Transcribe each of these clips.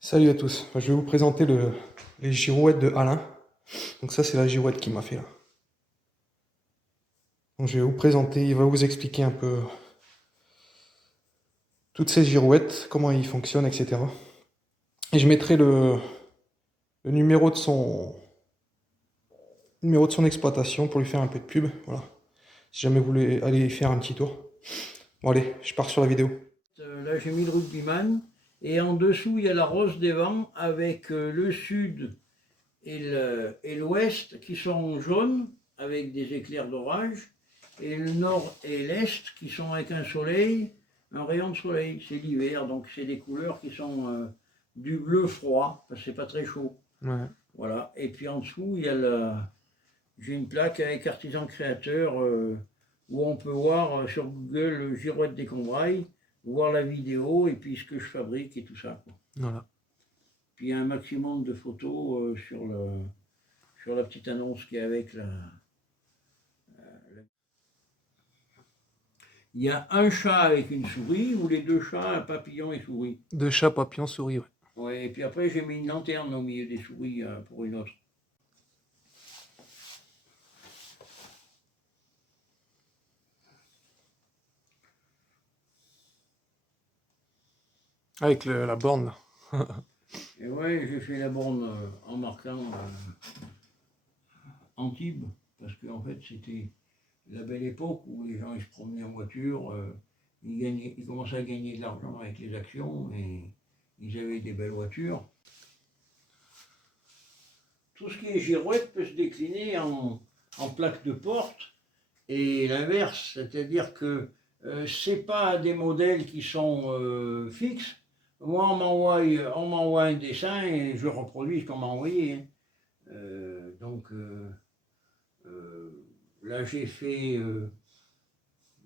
Salut à tous, je vais vous présenter les girouettes de Alain. Donc ça c'est la girouette qu'il m'a fait là. Donc je vais vous présenter, il va vous expliquer un peu toutes ces girouettes, comment ils fonctionnent, etc. Et je mettrai le numéro de son exploitation pour lui faire un peu de pub. Voilà. Si jamais vous voulez aller y faire un petit tour. Bon allez, je pars sur la vidéo. Là j'ai mis le rugbyman et en dessous il y a la rose des vents avec le sud et l'ouest qui sont jaunes avec des éclairs d'orage et le nord et l'est qui sont avec un soleil, un rayon de soleil. C'est l'hiver donc c'est des couleurs qui sont du bleu froid parce que c'est pas très chaud. Ouais. Voilà. Et puis en dessous il y a j'ai une plaque avec artisan créateur où on peut voir sur Google Girouette des Combrailles, voir la vidéo et puis ce que je fabrique et tout ça, quoi. Voilà. Puis il y a un maximum de photos sur la petite annonce qui est avec Il y a un chat avec une souris ou les deux chats, un papillon et souris. Deux chats, papillons, souris, ouais. Ouais, et puis après j'ai mis une lanterne au milieu des souris pour une autre. Avec la borne là. Et ouais, j'ai fait la borne en marquant Antibes, parce qu'en fait c'était la belle époque où les gens ils se promenaient en voiture, ils commençaient à gagner de l'argent avec les actions et ils avaient des belles voitures. Tout ce qui est girouette peut se décliner en plaque de porte et l'inverse, c'est-à-dire que c'est pas des modèles qui sont fixes. Moi, on m'envoie un dessin et je reproduis ce qu'on m'a envoyé, hein. Donc là, j'ai fait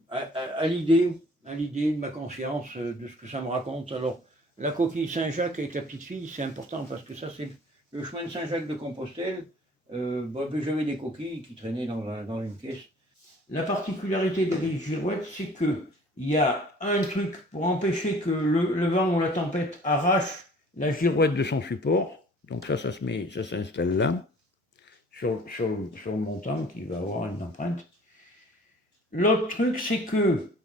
à l'idée de ma conscience, de ce que ça me raconte. Alors, la coquille Saint-Jacques avec la petite fille, c'est important parce que ça, c'est le chemin de Saint-Jacques de Compostelle. J'avais des coquilles qui traînaient dans une caisse. La particularité des girouettes, c'est que il y a un truc pour empêcher que le vent ou la tempête arrache la girouette de son support. Donc ça s'installe là, sur le montant qui va avoir une empreinte. L'autre truc, c'est que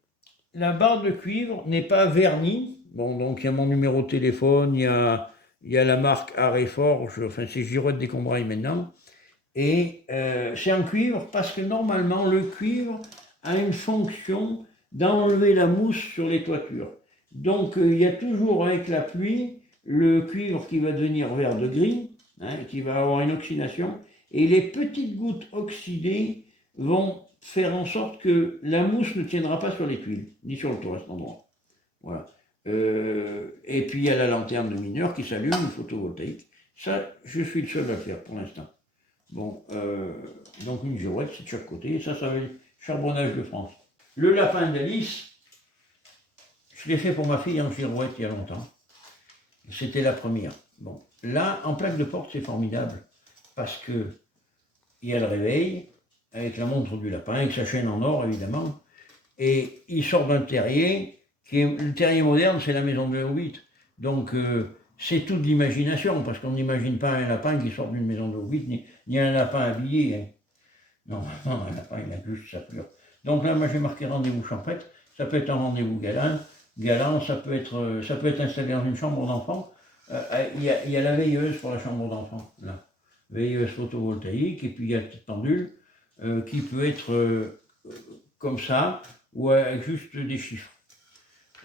la barre de cuivre n'est pas vernie. Bon, donc il y a mon numéro de téléphone, il y a la marque Aréforge, enfin c'est Girouette des Combrailles maintenant. Et c'est en cuivre parce que normalement le cuivre a une fonction d'enlever la mousse sur les toitures. Donc il y a toujours avec la pluie le cuivre qui va devenir vert de gris, hein, qui va avoir une oxydation, et les petites gouttes oxydées vont faire en sorte que la mousse ne tiendra pas sur les tuiles, ni sur le toit à cet endroit. Voilà. Et puis il y a la lanterne de mineur qui s'allume, une photovoltaïque. Ça, je suis le seul à le faire pour l'instant. Bon, donc une girouette, c'est de chaque côté, et ça s'appelle charbonnage de France. Le lapin d'Alice, je l'ai fait pour ma fille en girouette il y a longtemps. C'était la première. Bon, là, en plaque de porte, c'est formidable, parce que il y a le réveil, avec la montre du lapin, avec sa chaîne en or, évidemment, et il sort d'un terrier, le terrier moderne, c'est la maison de Hobbit. Donc, c'est toute l'imagination, parce qu'on n'imagine pas un lapin qui sort d'une maison de Hobbit, ni un lapin habillé, hein. Non, un lapin, il a juste sa pure. Donc là, moi, j'ai marqué rendez-vous champêtre. Ça peut être un rendez-vous galant. Galant, ça peut être installé dans une chambre d'enfant. Il y a la veilleuse pour la chambre d'enfant, là. Veilleuse photovoltaïque, et puis il y a le petit pendule qui peut être comme ça, ou avec juste des chiffres.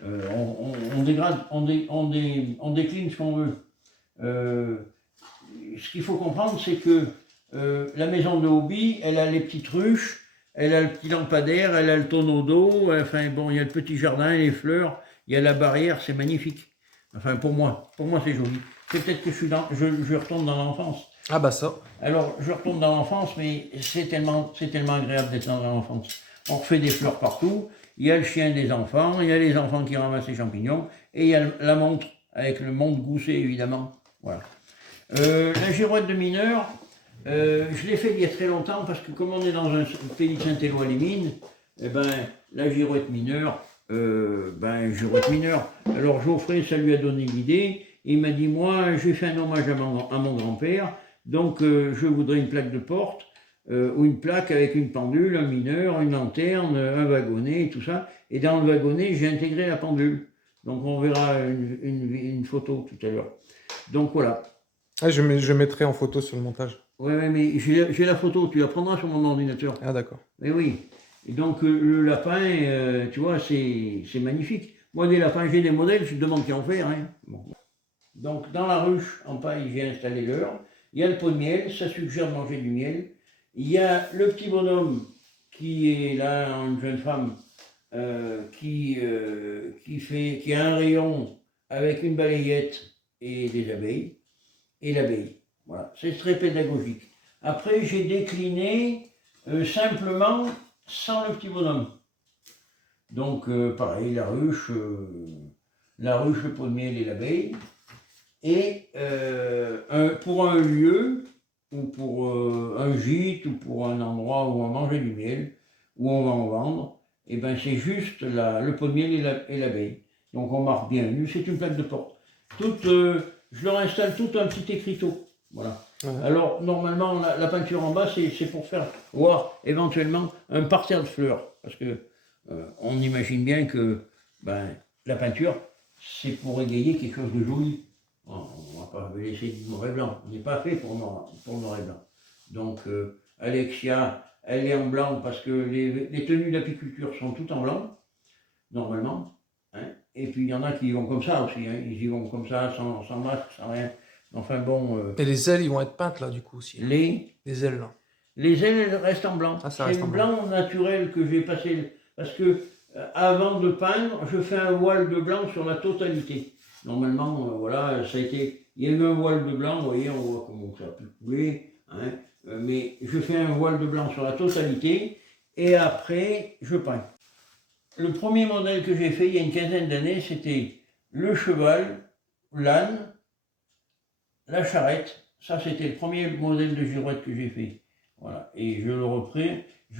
On décline ce qu'on veut. Ce qu'il faut comprendre, c'est que la maison de Hobby, elle a les petites ruches, elle a le petit lampadaire, elle a le tonneau d'eau, enfin bon, il y a le petit jardin, les fleurs, il y a la barrière, c'est magnifique. Enfin pour moi c'est joli. C'est peut-être que je retourne dans l'enfance. Ah bah ça. Alors je retourne dans l'enfance, mais c'est tellement agréable d'être dans l'enfance. On refait des fleurs partout, il y a le chien des enfants, il y a les enfants qui ramassent les champignons, et il y a la montre, avec le montre goussé évidemment. Voilà. La girouette de mineur, je l'ai fait il y a très longtemps parce que comme on est dans un pays de Saint-Éloi-les-Mines, eh ben, la girouette mineure, girouette mineure. Alors Geoffrey, ça lui a donné l'idée, Et il m'a dit, moi, j'ai fait un hommage à mon grand-père, donc je voudrais une plaque de porte, ou une plaque avec une pendule, un mineur, une lanterne, un wagonnet, tout ça. Et dans le wagonnet, j'ai intégré la pendule. Donc on verra une photo tout à l'heure. Donc voilà. Ah, je mettrai en photo sur le montage. Ouais, ouais, mais j'ai la photo, tu la prendras sur mon ordinateur. Ah, d'accord. Mais oui. Et donc le lapin, tu vois, c'est magnifique. Moi, des lapins, j'ai des modèles, je te demande qui en fait. Hein. Bon. Donc dans la ruche, en paille, j'ai installé l'heure. Il y a le pot de miel, ça suggère de manger du miel. Il y a le petit bonhomme qui est là, une jeune femme, qui a un rayon avec une balayette et des abeilles, et l'abeille. Voilà, c'est très pédagogique. Après, j'ai décliné simplement sans le petit bonhomme. Donc, pareil, la ruche, le pot de miel et l'abeille. Et pour un lieu, ou pour un gîte, ou pour un endroit où on va manger du miel, où on va en vendre, et ben c'est juste le pot de miel et l'abeille. Donc on marque bien. Lui, c'est une plaque de porte. Je leur installe tout un petit écriteau. Voilà. Ouais. Alors, normalement, la peinture en bas, c'est pour faire voir éventuellement un parterre de fleurs. Parce que on imagine bien que la peinture, c'est pour égayer quelque chose de joli. On ne va pas laisser du noir et blanc. On n'est pas fait pour le noir et blanc. Donc, Alexia, elle est en blanc parce que les tenues d'apiculture sont toutes en blanc, normalement. Hein. Et puis, il y en a qui y vont comme ça aussi. Hein. Ils y vont comme ça, sans masque, sans rien. Enfin bon. Et les ailes, ils vont être peintes là, du coup aussi. Les ailes là. Les ailes, elles restent en blanc. Ah, c'est le blanc naturel que j'ai passé. Parce que avant de peindre, je fais un voile de blanc sur la totalité. Normalement, voilà, ça a été. Il y a eu un voile de blanc, vous voyez, on voit comment ça a pu couler. Hein, mais je fais un voile de blanc sur la totalité. Et après, je peins. Le premier modèle que j'ai fait il y a une quinzaine d'années, c'était le cheval, l'âne, la charrette. Ça, c'était le premier modèle de girouette que j'ai fait. Voilà. Et je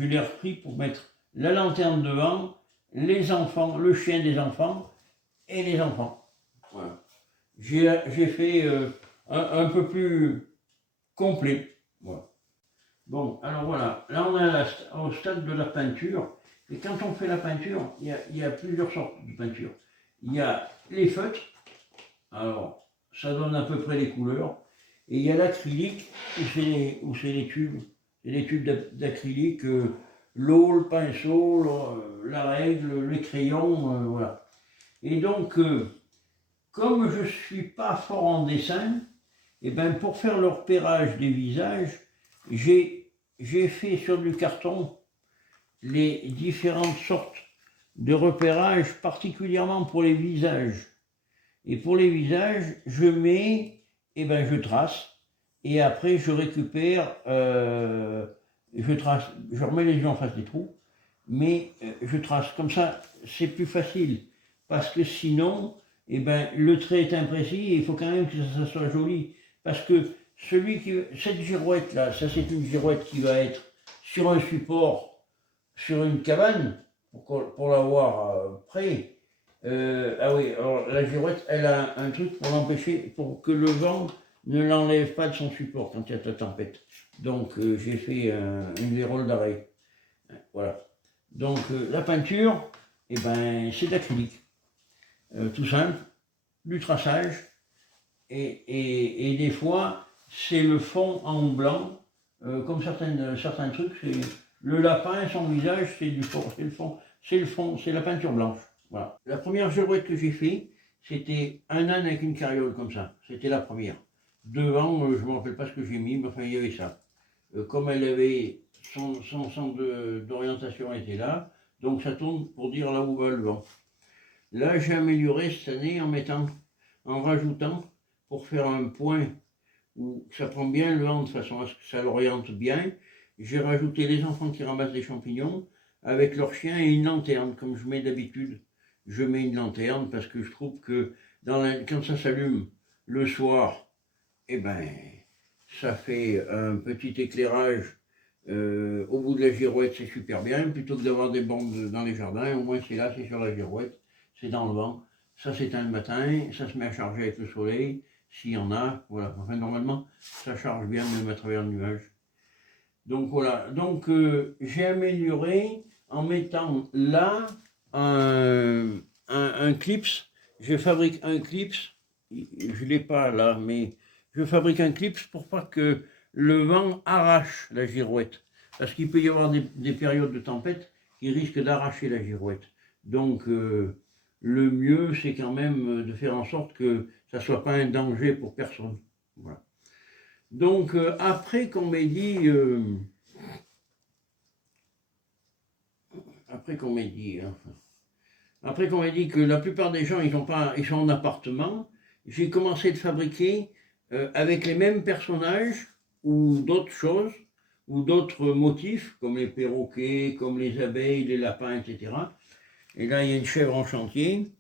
l'ai repris pour mettre la lanterne devant, les enfants, le chien des enfants et les enfants. Voilà. J'ai fait un peu plus complet. Voilà. Bon, alors voilà. Là, on est au stade de la peinture. Et quand on fait la peinture, il y a plusieurs sortes de peinture. Il y a les feutres. Alors, ça donne à peu près les couleurs. Et il y a l'acrylique, où c'est les tubes. C'est les tubes d'acrylique, l'eau, le pinceau, la règle, les crayons, voilà. Et donc, comme je ne suis pas fort en dessin, et ben pour faire le repérage des visages, j'ai fait sur du carton les différentes sortes de repérage, particulièrement pour les visages. Et pour les visages, je trace, et après je récupère, je trace, je remets les yeux en face des trous, mais je trace. Comme ça, c'est plus facile, parce que sinon, le trait est imprécis, et il faut quand même que ça soit joli. Parce que cette girouette-là, ça c'est une girouette qui va être sur un support, sur une cabane, pour l'avoir prêt. Ah oui, alors la girouette, elle a un truc pour l'empêcher, pour que le vent ne l'enlève pas de son support quand il y a la tempête. Donc j'ai fait une vérole d'arrêt. Voilà. Donc la peinture, c'est de l'acrylique. Tout simple, du traçage, et des fois, c'est le fond en blanc, comme certains trucs, c'est le lapin, son visage, c'est le fond, c'est la peinture blanche. Voilà. La première girouette que j'ai fait, c'était un âne avec une carriole comme ça. C'était la première. Devant, je ne me rappelle pas ce que j'ai mis, mais enfin, il y avait ça. Comme elle avait son centre d'orientation était là, donc ça tourne pour dire là où va le vent. Là, j'ai amélioré cette année en rajoutant, pour faire un point où ça prend bien le vent de façon à ce que ça l'oriente bien, j'ai rajouté les enfants qui ramassent des champignons avec leur chien et une lanterne, comme je mets d'habitude. Je mets une lanterne parce que je trouve que quand ça s'allume le soir, ça fait un petit éclairage au bout de la girouette, c'est super bien, plutôt que d'avoir des bandes dans les jardins, au moins c'est là, c'est sur la girouette, c'est dans le vent, ça s'éteint le matin, ça se met à charger avec le soleil, s'il y en a, voilà. Enfin, normalement, ça charge bien même à travers le nuage. Donc voilà, donc j'ai amélioré en mettant là un clips. Je fabrique un clips, je ne l'ai pas là, mais je fabrique un clips pour pas que le vent arrache la girouette. Parce qu'il peut y avoir des périodes de tempête qui risquent d'arracher la girouette. Donc le mieux, c'est quand même de faire en sorte que ça ne soit pas un danger pour personne. Voilà. Donc après qu'on m'ait dit... après qu'on m'ait dit, que la plupart des gens ils sont en appartement, j'ai commencé de fabriquer avec les mêmes personnages ou d'autres choses ou d'autres motifs comme les perroquets, comme les abeilles, les lapins, etc. Et là il y a une chèvre en chantier.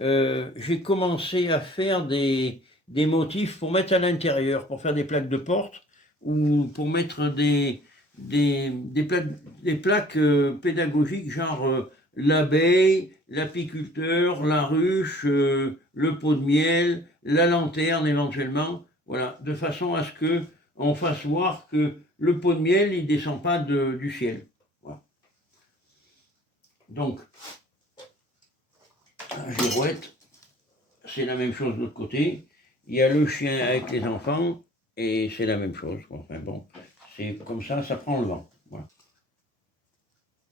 J'ai commencé à faire des motifs pour mettre à l'intérieur, pour faire des plaques de porte ou pour mettre des plaques pédagogiques, genre l'abeille, l'apiculteur, la ruche, le pot de miel, la lanterne éventuellement, voilà, de façon à ce que on fasse voir que le pot de miel, il descend pas du ciel. Voilà. Donc, la girouette, c'est la même chose de l'autre côté. Il y a le chien avec les enfants, et c'est la même chose. Enfin bon, c'est comme ça prend le vent. Voilà.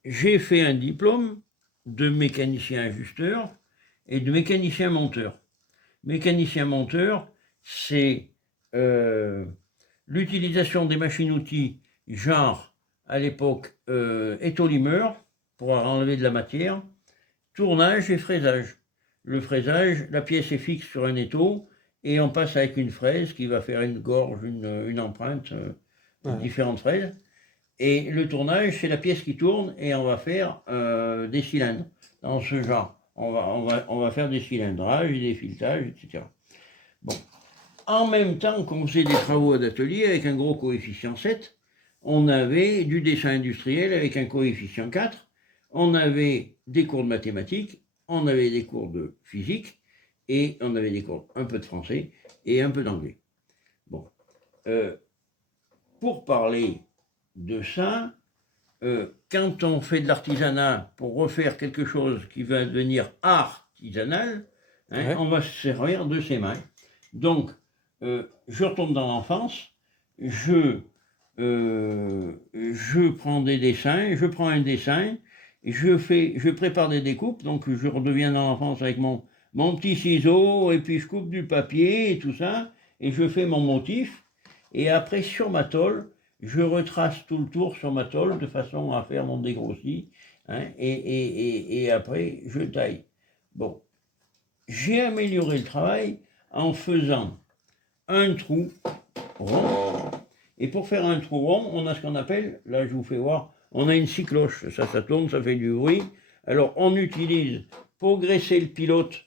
J'ai fait un diplôme de mécanicien ajusteur et de mécanicien monteur. Mécanicien monteur, c'est l'utilisation des machines-outils, genre à l'époque étaulimeur, pour enlever de la matière, tournage et fraisage. Le fraisage, la pièce est fixe sur un étau et on passe avec une fraise qui va faire une gorge, une empreinte, différentes fraises. Et le tournage, c'est la pièce qui tourne et on va faire des cylindres. Dans ce genre, on va faire des cilindrages, des filettages, etc. Bon. En même temps qu'on faisait des travaux d'atelier avec un gros coefficient 7, on avait du dessin industriel avec un coefficient 4, on avait des cours de mathématiques, on avait des cours de physique, et on avait des cours un peu de français et un peu d'anglais. Bon. Pour parler de ça, quand on fait de l'artisanat pour refaire quelque chose qui va devenir artisanal, hein, on va se servir de ses mains. Donc, je retourne dans l'enfance, je prends des dessins, je prends un dessin, je prépare des découpes, donc je redeviens dans l'enfance avec mon petit ciseau, et puis je coupe du papier et tout ça, et je fais mon motif, et après sur ma tôle, je retrace tout le tour sur ma tôle de façon à faire mon dégrossi, hein, et après je taille. Bon, j'ai amélioré le travail en faisant un trou rond, et pour faire un trou rond, on a ce qu'on appelle, là je vous fais voir, on a une scie cloche, ça tourne, ça fait du bruit. Alors on utilise, pour graisser le pilote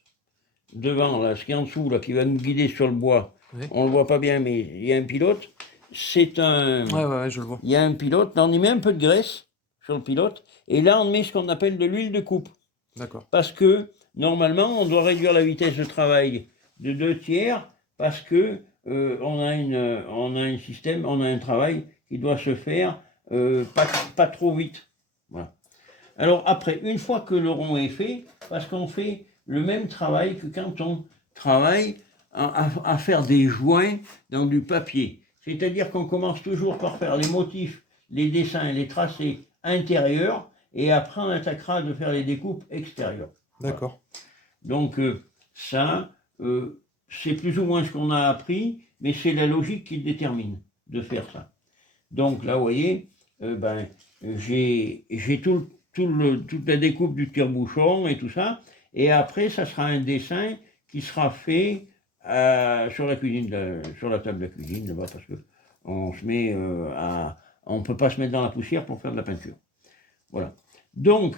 devant, là, ce qui est en dessous, là, qui va nous guider sur le bois, on le voit pas bien, mais il y a un pilote, c'est un... Ouais, je le vois. Il y a un pilote, là on y met un peu de graisse sur le pilote, et là on met ce qu'on appelle de l'huile de coupe. D'accord. Parce que, normalement, on doit réduire la vitesse de travail de 2/3, parce que on a un système, on a un travail qui doit se faire pas trop vite. Voilà. Alors après, une fois que le rond est fait, parce qu'on fait le même travail que quand on travaille à faire des joints dans du papier. C'est-à-dire qu'on commence toujours par faire les motifs, les dessins, les tracés intérieurs, et après on attaquera de faire les découpes extérieures. D'accord. Donc ça, c'est plus ou moins ce qu'on a appris, mais c'est la logique qui détermine de faire ça. Donc là, vous voyez, j'ai toute la découpe du tire-bouchon et tout ça, et après, ça sera un dessin qui sera fait sur la cuisine, sur la table de la cuisine, là-bas, parce que on ne peut pas se mettre dans la poussière pour faire de la peinture. Voilà. Donc,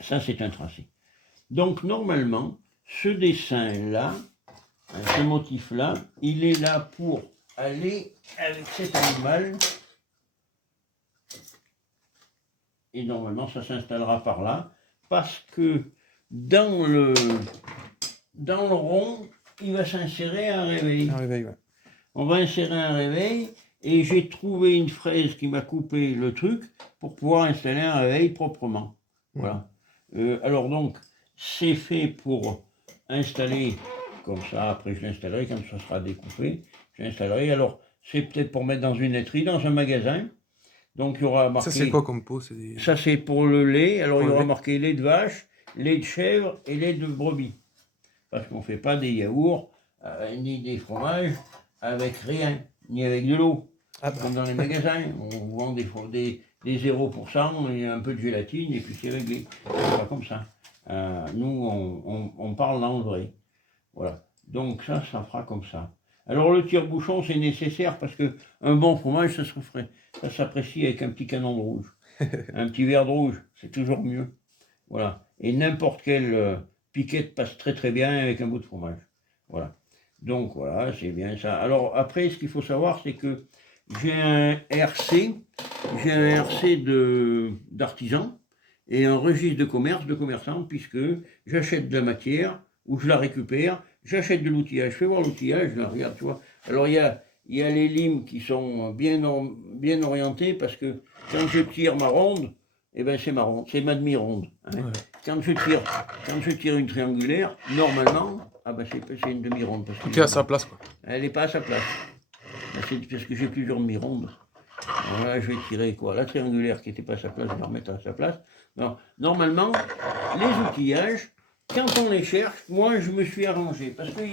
ça c'est un tracé. Donc normalement, ce dessin-là, ce motif-là, il est là pour aller avec cet animal. Et normalement, ça s'installera par là, parce que dans le rond, il va s'insérer un réveil. Un réveil, ouais. On va insérer un réveil et j'ai trouvé une fraise qui m'a coupé le truc pour pouvoir installer un réveil proprement. Voilà. Alors donc, c'est fait pour installer comme ça. Après, je l'installerai quand ça sera découpé. Je l'installerai. Alors, c'est peut-être pour mettre dans une laiterie, dans un magasin. Donc, il y aura marqué... Ça, c'est quoi comme pot? Ça, c'est pour le lait. Alors, pour il y aura lait. marqué lait de vache, lait de chèvre et lait de brebis. Parce qu'on ne fait pas des yaourts, ni des fromages avec rien, ni avec de l'eau. Ah bah. Comme dans les magasins, on vend des 0% et un peu de gélatine et puis c'est réglé. C'est pas comme ça. Nous, on parle dans le vrai. Voilà. Donc ça fera comme ça. Alors le tire-bouchon, c'est nécessaire parce que un bon fromage, ça s'apprécie avec un petit canon de rouge. Un petit verre de rouge, c'est toujours mieux. Voilà. Et n'importe quelle piquette passe très très bien avec un bout de fromage. Voilà. Donc voilà, c'est bien ça. Alors après, ce qu'il faut savoir, c'est que j'ai un RC d'artisan et un registre de commerce, de commerçant, puisque j'achète de la matière ou je la récupère, j'achète de l'outillage, je fais voir l'outillage, là, regarde, tu vois. Alors il y a les limes qui sont bien orientées parce que quand je tire ma ronde, eh ben c'est ma ronde, c'est ma demi-ronde. Hein. Ouais. Quand je tire une triangulaire, normalement, c'est une demi-ronde. Tout est à sa place, quoi. Elle n'est pas à sa place. C'est parce que j'ai plusieurs demi-rondes. Alors là, je vais tirer quoi? La triangulaire qui n'était pas à sa place, je vais la remettre à sa place. Non. Normalement, les outillages, quand on les cherche, moi je me suis arrangé. Parce qu'il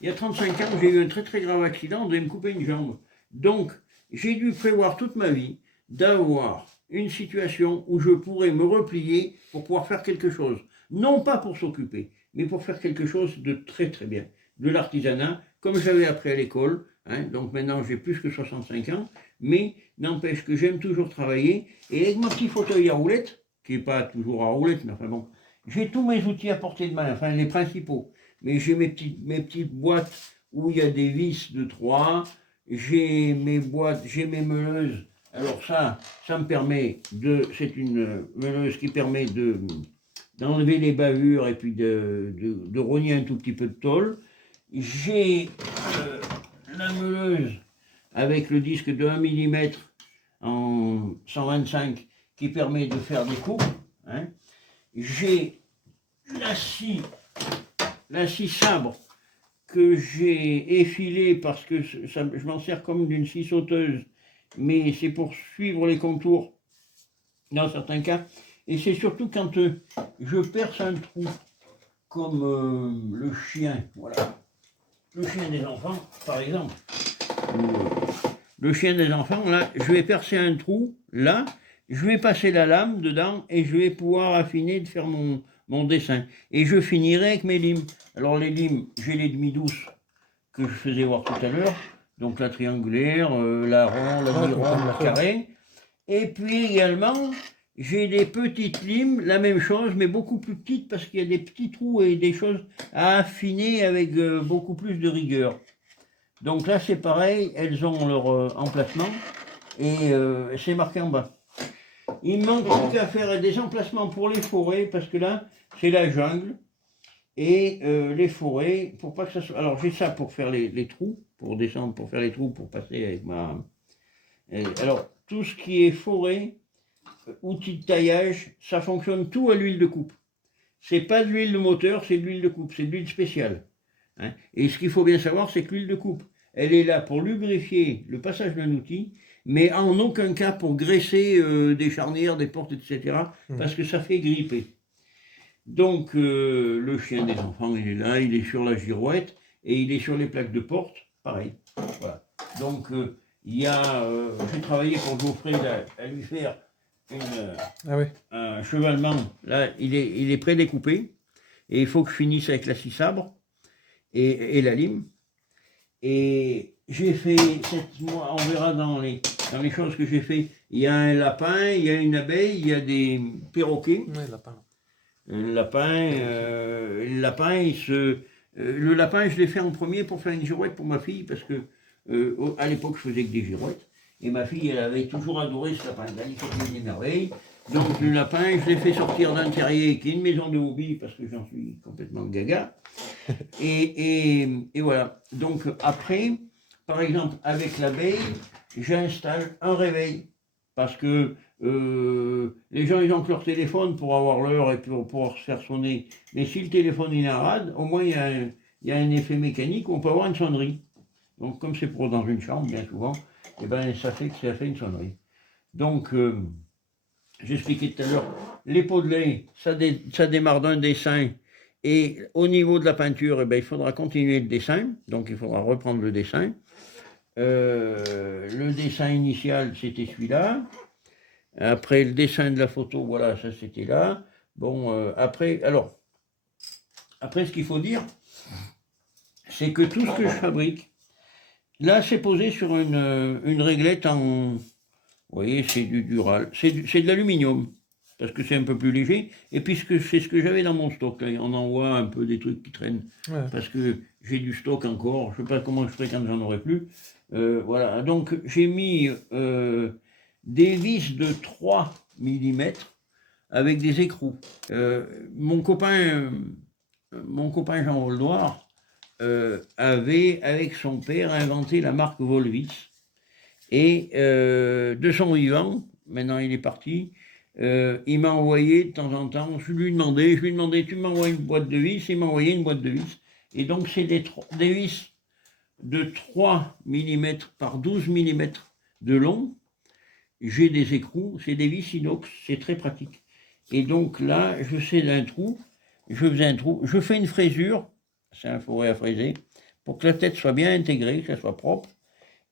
y a 35 ans, j'ai eu un très très grave accident, on devait me couper une jambe. Donc, j'ai dû prévoir toute ma vie d'avoir une situation où je pourrais me replier pour pouvoir faire quelque chose. Non pas pour s'occuper, mais pour faire quelque chose de très très bien. De l'artisanat, comme j'avais appris à l'école. Hein, donc maintenant j'ai plus que 65 ans, mais n'empêche que j'aime toujours travailler. Et avec mon petit fauteuil à roulettes, qui n'est pas toujours à roulettes, mais enfin bon, j'ai tous mes outils à portée de main, enfin les principaux. Mais j'ai mes petites boîtes où il y a des vis de 3, j'ai mes boîtes, j'ai mes meuleuses. Alors ça me permet c'est une meuleuse qui permet d'enlever les bavures et puis de rogner un tout petit peu de tôle. J'ai la meuleuse avec le disque de 1 mm en 125 qui permet de faire des coupes. Hein. J'ai la scie sabre que j'ai effilée parce que je m'en sers comme d'une scie sauteuse, mais c'est pour suivre les contours dans certains cas. Et c'est surtout quand je perce un trou, comme le chien, voilà. Le chien des enfants, par exemple. Le chien des enfants, là, je vais percer un trou, là, je vais passer la lame dedans et je vais pouvoir affiner de faire mon dessin. Et je finirai avec mes limes. Alors les limes, j'ai les demi-douces que je faisais voir tout à l'heure. Donc la triangulaire, la ronde, la mi-ronde, la carré. Et puis également, j'ai des petites limes, la même chose, mais beaucoup plus petites parce qu'il y a des petits trous et des choses à affiner avec beaucoup plus de rigueur. Donc là, c'est pareil, elles ont leur emplacement et c'est marqué en bas. Il me manque plus qu'à faire des emplacements pour les forêts parce que là, c'est la jungle et les forêts, pour pas que ça soit... Alors j'ai ça pour faire les trous, pour descendre, pour faire les trous, pour passer avec ma... Alors, tout ce qui est forêt, outils de taillage, ça fonctionne tout à l'huile de coupe. C'est pas de l'huile de moteur, c'est de l'huile de coupe, c'est de l'huile spéciale. Hein. Et ce qu'il faut bien savoir, c'est que l'huile de coupe, elle est là pour lubrifier le passage d'un outil, mais en aucun cas pour graisser des charnières, des portes, etc., parce que ça fait gripper. Donc, le chien des enfants, il est là, il est sur la girouette, et il est sur les plaques de porte, pareil. Voilà. Donc, j'ai travaillé pour Geoffrey à lui faire un chevalement. Là, il est prédécoupé, et il faut que je finisse avec la scie sabre et la lime. Et j'ai fait, on verra dans les choses que j'ai fait, il y a un lapin, il y a une abeille, il y a des perroquets. Ouais, lapin. Le lapin, le lapin, je l'ai fait en premier pour faire une girouette pour ma fille, parce que à l'époque, je faisais que des girouettes. Et ma fille, elle avait toujours adoré ce lapin. Elle dit, il faut qu'il y ait des merveilles. Donc le lapin, je l'ai fait sortir d'un terrier qui est une maison de hobby parce que j'en suis complètement gaga. Et voilà. Donc après, par exemple, avec l'abeille, j'installe un réveil. Parce que les gens, ils ont que leur téléphone pour avoir l'heure et pour pouvoir se faire sonner. Mais si le téléphone il est en rade, au moins il y a un effet mécanique où on peut avoir une sonnerie. Donc comme c'est pour dans une chambre, bien souvent, et ben, ça fait une sonnerie. Donc, j'expliquais tout à l'heure, les pots de lait, ça démarre d'un dessin. Et au niveau de la peinture, eh ben, il faudra continuer le dessin. Donc il faudra reprendre le dessin. Le dessin initial, c'était celui-là. Après, le dessin de la photo, voilà, ça c'était là. Bon, après, ce qu'il faut dire, c'est que tout ce que je fabrique, là, c'est posé sur une réglette en. Vous voyez, c'est du dural. C'est de l'aluminium, parce que c'est un peu plus léger. Et puis, c'est ce que j'avais dans mon stock. Là. On en voit un peu des trucs qui traînent. Ouais. Parce que j'ai du stock encore. Je ne sais pas comment je ferai quand j'en aurai plus. Voilà. Donc, j'ai mis des vis de 3 mm avec des écrous. Mon copain Jean Voldoir avait, avec son père, inventé la marque Volvis. Et de son vivant, maintenant il est parti, il m'a envoyé de temps en temps, je lui demandais, tu m'envoies une boîte de vis, il m'a envoyé une boîte de vis. Et donc c'est des vis de 3 mm par 12 mm de long. J'ai des écrous, c'est des vis inox, c'est très pratique. Et donc là, je fais un trou, je fais une fraisure, c'est un fourré à fraiser, pour que la tête soit bien intégrée, que ça soit propre.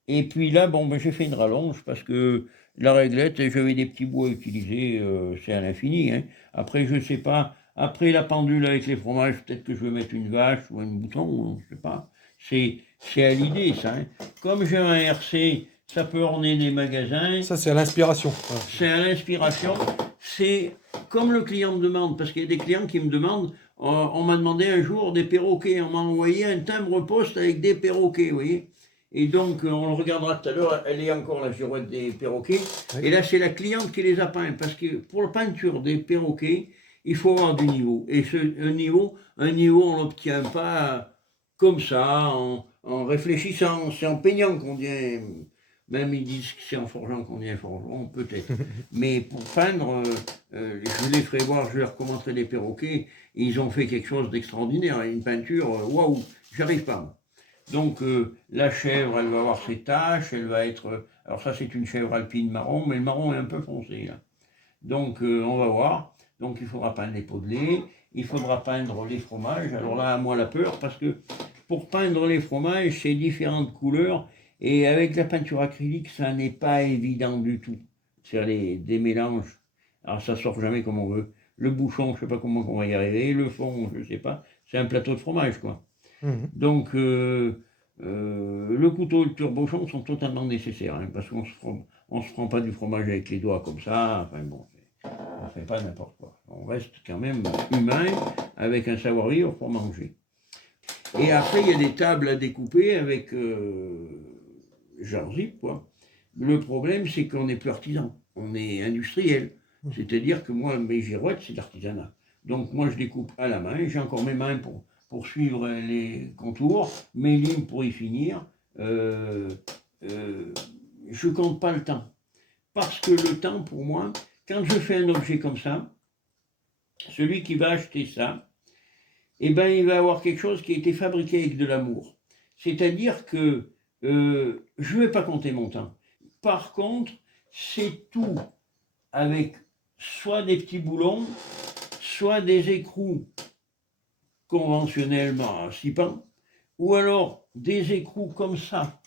Et puis là, bon, ben, j'ai fait une rallonge parce que la réglette, j'avais des petits bouts à utiliser, c'est à l'infini. Hein. Après, je sais pas, après la pendule avec les fromages, peut-être que je vais mettre une vache ou un mouton, je sais pas. C'est à l'idée, ça. Hein. Comme j'ai un RC, ça peut orner des magasins. Ça, c'est à l'inspiration. Voilà. C'est à l'inspiration. C'est comme le client me demande, parce qu'il y a des clients qui me demandent, on m'a demandé un jour des perroquets, on m'a envoyé un timbre-poste avec des perroquets, vous voyez. Et donc, on le regardera tout à l'heure, elle est encore la girouette des perroquets. Oui. Et là, c'est la cliente qui les a peints, parce que pour la peinture des perroquets, il faut avoir du niveau. Et un niveau, on ne l'obtient pas comme ça, en réfléchissant, c'est en peignant qu'on devient. Même ils disent que c'est en forgeant qu'on devient forgeron, peut-être. Mais pour peindre, je les ferai voir, je leur commenterai des perroquets, et ils ont fait quelque chose d'extraordinaire. Une peinture, waouh, j'arrive pas. Donc la chèvre, elle va avoir ses taches, elle va être. Alors ça, c'est une chèvre alpine marron, mais le marron est un peu foncé. Là. Donc on va voir. Donc il faudra peindre les pots de lait, il faudra peindre les fromages. Alors là, à moi la peur, parce que pour peindre les fromages, c'est différentes couleurs. Et avec la peinture acrylique, ça n'est pas évident du tout. C'est des mélanges. Alors ça sort jamais comme on veut. Le bouchon, je ne sais pas comment on va y arriver. Le fond, je ne sais pas. C'est un plateau de fromage, quoi. Mmh. Donc le couteau et le tire-bouchon sont totalement nécessaires. Hein, parce qu'on se prend pas du fromage avec les doigts comme ça. Enfin bon, on ne fait pas n'importe quoi. On reste quand même humain avec un savoir-vivre pour manger. Et après, il y a des tables à découper avec genre zip, quoi. Le problème, c'est qu'on n'est plus artisan, on est industriel. C'est-à-dire que moi, mes girouettes, c'est de l'artisanat. Donc moi, je découpe à la main, j'ai encore mes mains pour suivre les contours, mes lignes pour y finir. Je compte pas le temps. Parce que le temps, pour moi, quand je fais un objet comme ça, celui qui va acheter ça, eh ben, il va avoir quelque chose qui a été fabriqué avec de l'amour. C'est-à-dire que je ne vais pas compter mon temps. Par contre, c'est tout avec soit des petits boulons, soit des écrous conventionnellement à 6 pans, ou alors des écrous comme ça.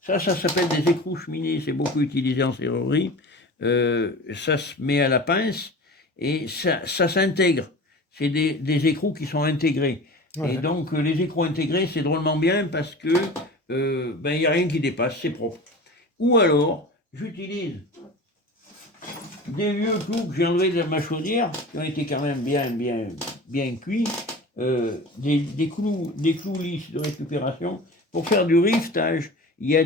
Ça s'appelle des écrous cheminés, c'est beaucoup utilisé en serrurerie. Ça se met à la pince et ça s'intègre. C'est des écrous qui sont intégrés. Ouais. Et donc, les écrous intégrés, c'est drôlement bien parce que il n'y a rien qui dépasse, c'est propre. Ou alors, j'utilise des vieux clous que j'ai enlevés de ma chaudière, qui ont été quand même bien cuits, des clous lisses de récupération, pour faire du rivetage. Il y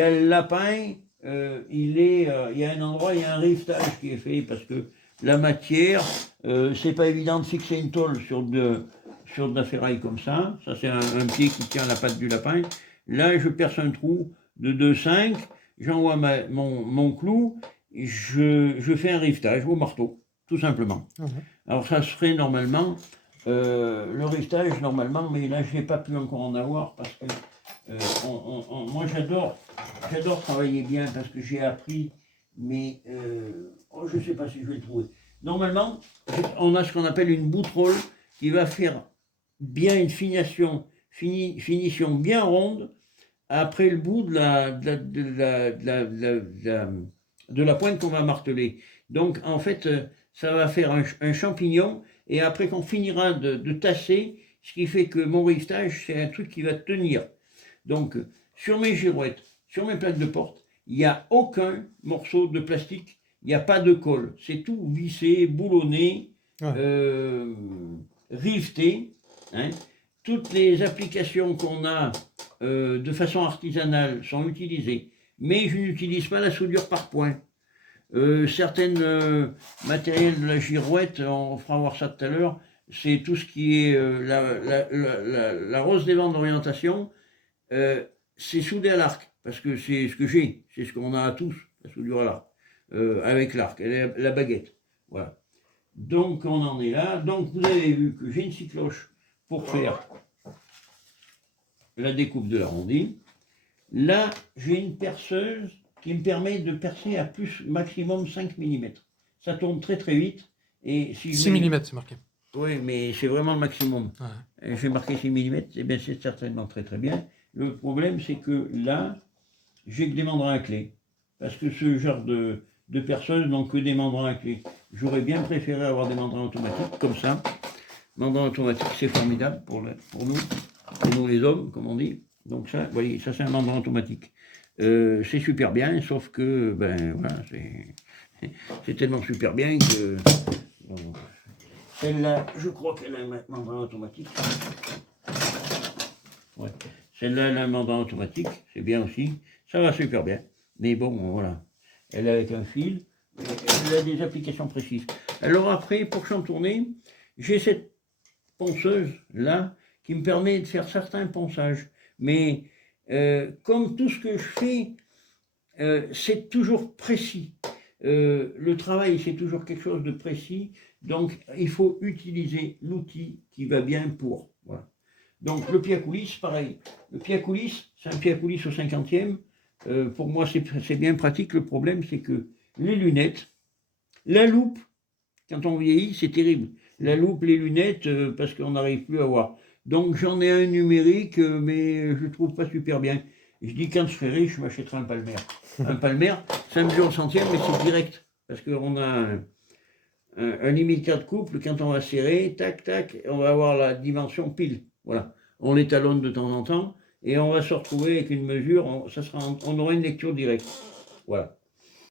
a le lapin, il y a un endroit, il y a un rivetage qui est fait parce que la matière, c'est pas évident de fixer une tôle sur de la ferraille comme ça. Ça, c'est un pied qui tient la patte du lapin. Là, je perce un trou de 2,5, j'envoie mon clou, je fais un rivetage au marteau, tout simplement. Alors, ça se ferait normalement, le rivetage, normalement, mais là, je n'ai pas pu encore en avoir parce que moi, j'adore travailler bien parce que j'ai appris, mais je ne sais pas si je vais le trouver. Normalement, on a ce qu'on appelle une boutrolle qui va faire bien une finition bien ronde après le bout de la pointe qu'on va marteler. Donc, en fait, ça va faire un champignon, et après qu'on finira de tasser, ce qui fait que mon rivetage, c'est un truc qui va tenir. Donc, sur mes girouettes, sur mes plaques de porte, il n'y a aucun morceau de plastique, il n'y a pas de colle. C'est tout vissé, boulonné, riveté. Hein. Toutes les applications qu'on a de façon artisanale sont utilisées, mais je n'utilise pas la soudure par point. Certains matériels de la girouette, on fera voir ça tout à l'heure, c'est tout ce qui est la rose des vents d'orientation, c'est soudé à l'arc, parce que c'est ce que j'ai, c'est ce qu'on a à tous, la soudure à l'arc, avec l'arc, la baguette, voilà. Donc on en est là, donc vous avez vu que j'ai une scie cloche pour faire la découpe de l'arrondi. Là, j'ai une perceuse qui me permet de percer à plus maximum 5 mm. Ça tourne très très vite. Et si 6 mm, c'est marqué. Oui, mais c'est vraiment le maximum. J'ai marqué 6 mm, et bien c'est certainement très très bien. Le problème, c'est que là, j'ai que des mandrins à clé. Parce que ce genre de perceuse n'ont que des mandrins à clé. J'aurais bien préféré avoir des mandrins automatiques, comme ça. Mandrins automatiques, c'est formidable pour nous les hommes, comme on dit. Donc ça, vous voyez, ça c'est un mandrin automatique. C'est super bien, sauf que, ben voilà, c'est tellement super bien que... Celle-là, je crois qu'elle a un mandrin automatique. Ouais. Celle-là, elle a un mandrin automatique, c'est bien aussi. Ça va super bien. Mais bon, voilà. Elle est avec un fil, elle a des applications précises. Alors après, pour chantourner, j'ai cette ponceuse-là qui me permet de faire certains ponçages. Mais comme tout ce que je fais, c'est toujours précis. Le travail, c'est toujours quelque chose de précis. Donc, il faut utiliser l'outil qui va bien pour. Voilà. Donc, le pied à coulisse, pareil. Le pied à coulisse, c'est un pied à coulisse au 50e. Pour moi, c'est bien pratique. Le problème, c'est que les lunettes, la loupe, quand on vieillit, c'est terrible. La loupe, les lunettes, parce qu'on n'arrive plus à voir. Donc, j'en ai un numérique, mais je ne trouve pas super bien. Je dis, quand je serai riche, je m'achèterai un Palmer. Un Palmer, ça mesure au centième, mais c'est direct. Parce qu'on a un limiteur de couple, quand on va serrer, tac, tac, on va avoir la dimension pile. Voilà. On l'étalonne de temps en temps, et on va se retrouver avec une mesure, on aura une lecture directe. Voilà.